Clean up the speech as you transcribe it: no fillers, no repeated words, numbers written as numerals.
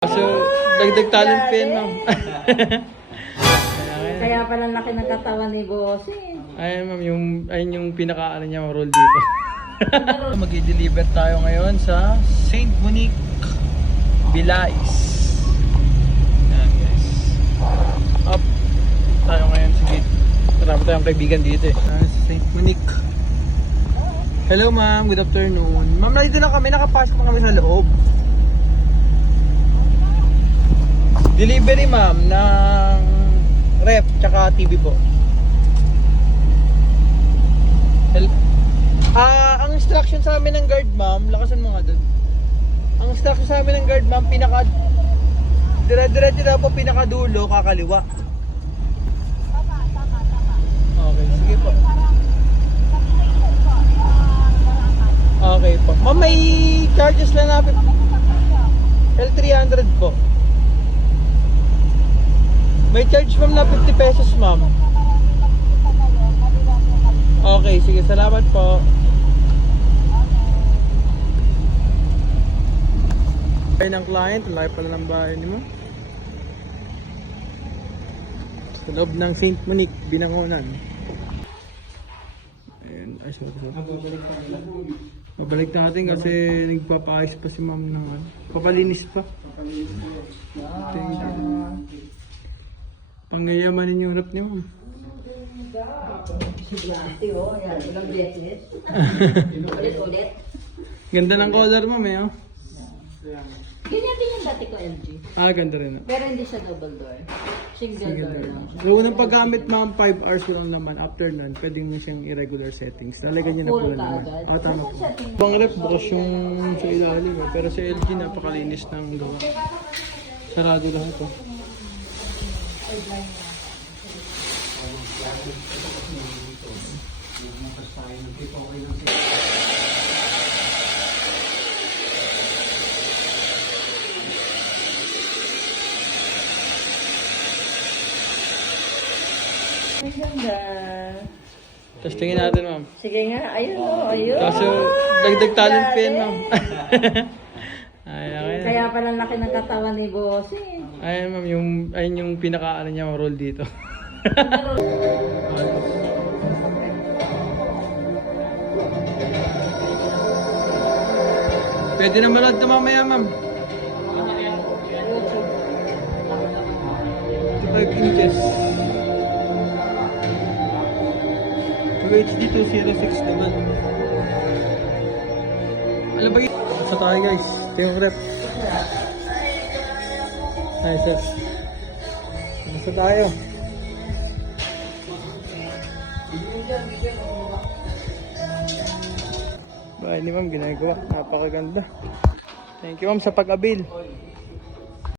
So, dagdag talent pa yan, ma'am. Kaya pala laki ng katawan ni Bossing. Ayun, ma'am, ayun yung pinaka-ano niya, role dito. Mag-i-deliver tayo ngayon sa Saint Monique, Bilais. Ayan, guys. Up tayo ngayon. Sige, marami tayong kaibigan dito eh. Saint Monique. Hello, ma'am. Good afternoon. Ma'am, nandito na kami. Nakapasok na kami sa loob. Delivery, ma'am, ng ref tsaka TV po. Ang instruction sa amin ng guard, ma'am, lakasan mo nga doon. Ang instruction sa amin ng guard, ma'am, dire-diretso na po, pinakadulo, kakaliwa. Okay, sige po. Okay po. Ma'am, may charges lang na L300 po. May charge, ma'am, na 50 pesos, ma'am. Okay, sige, salamat po. Bahay ng client, laki pala ng bahay ni mo. Sa loob ng Saint Monique, Binangonan. Ayun, ay, sorry. Mabalik natin kasi nagpapaayos pa si ma'am ng papalinis pa. Pangyayamanin yung rap niya, ma'am. Ganda ng color, ma'am, eh, oh. Ganyan din yung dati ko LG. Ganda rin, oh. Pero hindi siya double door. Single door lang. So, unang paggamit, ma'am, 5 hours walang laman. After nun, pwede mo siyang irregular settings. Lalagyan niya na Full pula naman. agad. Tama po. Pang rep, bukas yung sa ilalim, eh. Pero sa LG, napakalinis ng gawa. Sarado lahat, oh. Ang ganda. Tapos tingin natin, ma'am. Sige nga, ayun o, ayun. Kaso, dagdag talent pa yan, ma'am. Ayun. Kaya pala laki ng katawan ni Bossing. Ayun, ma'am, ayun yung pinaka-ano niya, role dito. Pwede na manood na mamaya, ma'am. 5 inches. HD 206 naman. Alam ba yun? Sa tayo, guys. Ito yung rep. Ay, sir. Nasa tayo. Bahay ni ma'am, ginagawa. Napakaganda. Thank you, ma'am, sa pag-abil.